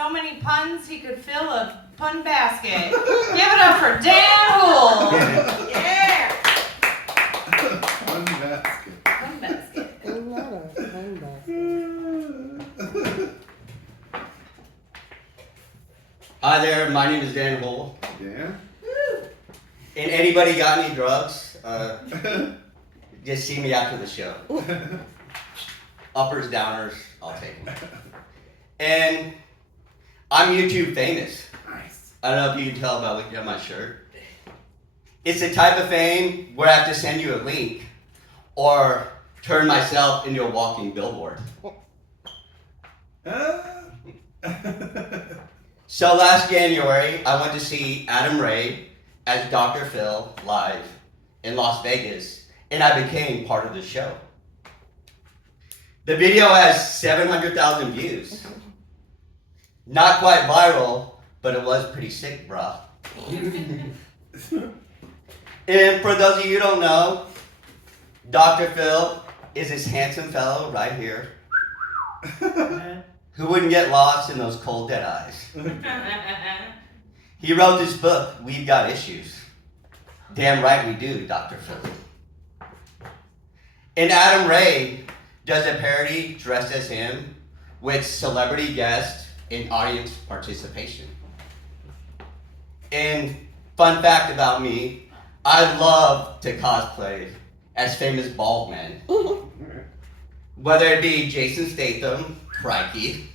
so many puns he could fill a pun basket. Give it up for Dan Hool. Yeah. Pun basket. Pun basket. A lot of fun baskets. Hi there, my name is Dan Hool. Yeah? And anybody got any drugs? Just see me after the show. Uppers, downers, I'll take them. And I'm YouTube famous. Nice. I don't know if you can tell by looking at my shirt. It's the type of fame where I have to send you a link or turn myself into a walking billboard. So last January, I went to see Adam Ray as Dr. Phil live in Las Vegas, and I became part of the show. The video has 700,000 views. Not quite viral, but it was pretty sick, bruh. And for those of you who don't know, Dr. Phil is this handsome fellow right here who wouldn't get lost in those cold dead eyes. He wrote this book, We've Got Issues. Damn right we do, Dr. Phil. And Adam Ray does a parody dressed as him with celebrity guests and audience participation. And fun fact about me, I love to cosplay as famous bald men. Whether it be Jason Statham, Crikey,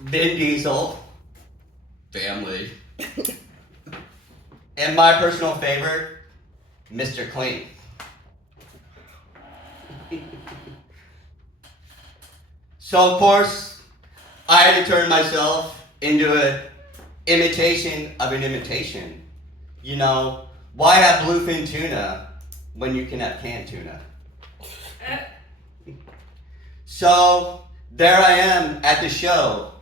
Vin Diesel, family, and my personal favorite, Mr. Clean. So of course, I had to turn myself into an imitation of an imitation. You know, why have bluefin tuna when you can have canned tuna? So there I am at the show.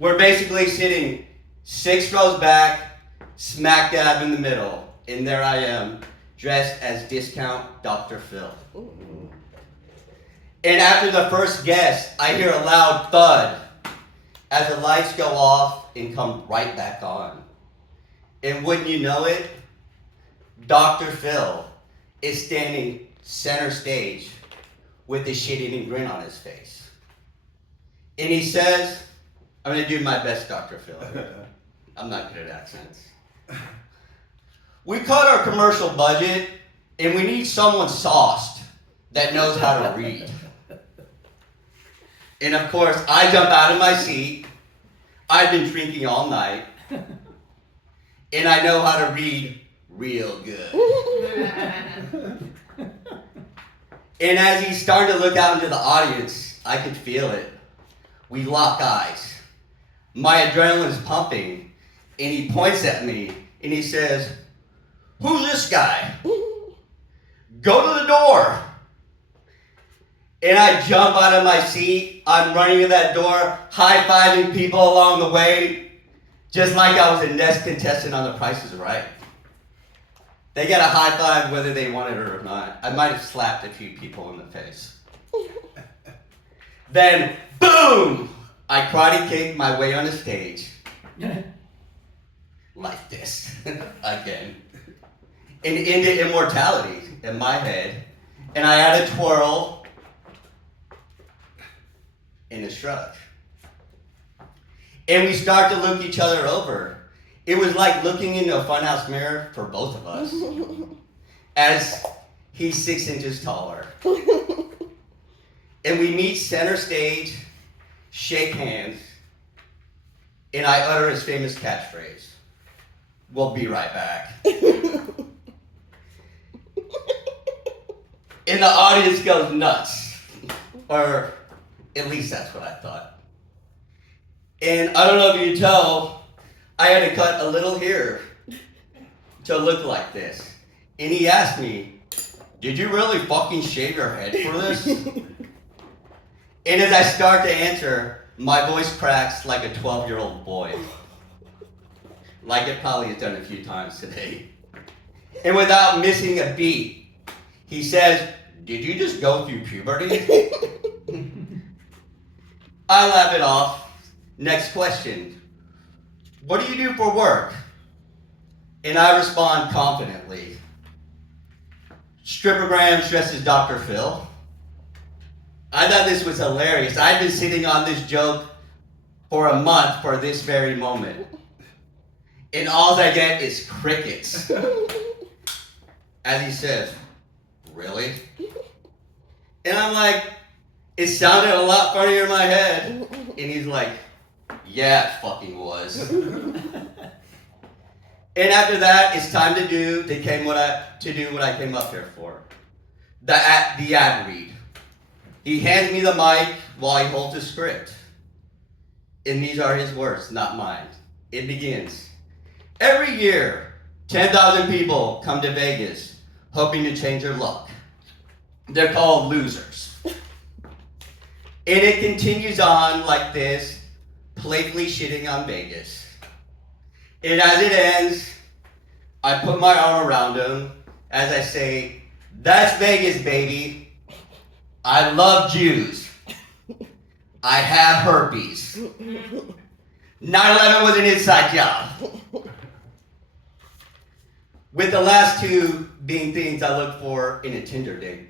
We're basically sitting 6 rows back, smack dab in the middle. And there I am, dressed as discount Dr. Phil. And after the first guess, I hear a loud thud as the lights go off and come right back on. And wouldn't you know it, Dr. Phil is standing center stage with a shit-eating grin on his face. And he says, I'm gonna do my best, Dr. Phil. I'm not good at accents. We cut our commercial budget and we need someone sauced that knows how to read. And of course, I jump out of my seat. I've been drinking all night. And I know how to read real good. And as he's starting to look out into the audience, I could feel it. We lock eyes. My adrenaline's pumping. And he points at me and he says, "Who's this guy? Go to the door." And I jump out of my seat. I'm running to that door, high-fiving people along the way, just like I was a Nest contestant on The Price is Right. They got a high five whether they wanted it or not. I might have slapped a few people in the face. Then, boom! I karate kicked my way on the stage. Like this. Again. And into immortality in my head. And I had a twirl and a shrug. And we start to look each other over. It was like looking into a funhouse mirror for both of us. As he's 6 inches taller. And we meet center stage, shake hands, and I utter his famous catchphrase, "We'll be right back." And the audience goes nuts. Or at least that's what I thought. And I don't know if you can tell, I had to cut a little here to look like this. And he asked me, "Did you really fucking shave your head for this?" And as I start to answer, my voice cracks like a 12-year-old boy. Like it probably has done a few times today. And without missing a beat, he says, did you just go through puberty? I laugh it off. Next question. What do you do for work? And I respond confidently. Strippergram stresses Dr. Phil. I thought this was hilarious. I've been sitting on this joke for a month for this very moment. And all I get is crickets. As he says, really? And I'm like, it sounded a lot funnier in my head. And he's like, yeah, it fucking was. And after that, it's time to do what I came up here for. The ad read. He hands me the mic while he holds the script. And these are his words, not mine. It begins. Every year, 10,000 people come to Vegas hoping to change their luck. They're called losers. And it continues on like this, playfully shitting on Vegas. And as it ends, I put my arm around him as I say, that's Vegas, baby. I love Jews. I have herpes. 9/11 was an inside job. With the last two being things I look for in a Tinder date.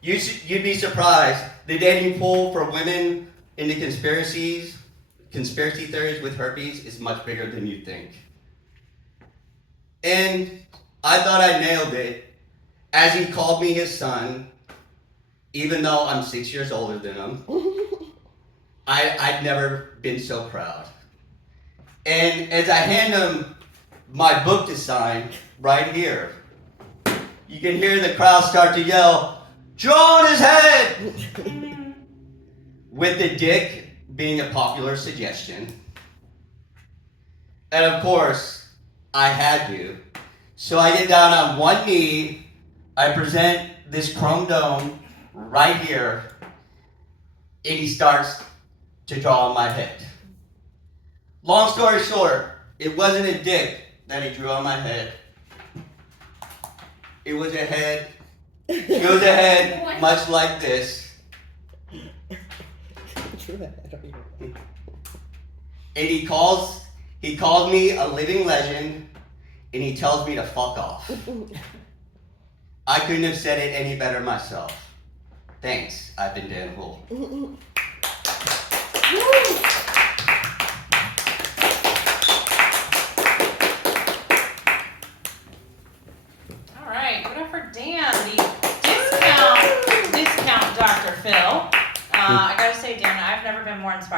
You'd be surprised. The dating pool for women into conspiracy theories with herpes is much bigger than you think. And I thought I nailed it as he called me his son, even though I'm 6 years older than him. I'd never been so proud. And as I hand him my book to sign right here, you can hear the crowd start to yell, draw on his head! With the dick being a popular suggestion. And of course, I had to. So I get down on one knee, I present this chrome dome right here, and he starts to draw on my head. Long story short, it wasn't a dick that he drew on my head. It was a head. It was a head much like this. And he calls me a living legend, and he tells me to fuck off. I couldn't have said it any better myself. Thanks, I've been Dan Hull. All right, put up for Dan, the discount Dr. Phil. I gotta say, Dan, I've never been more inspired.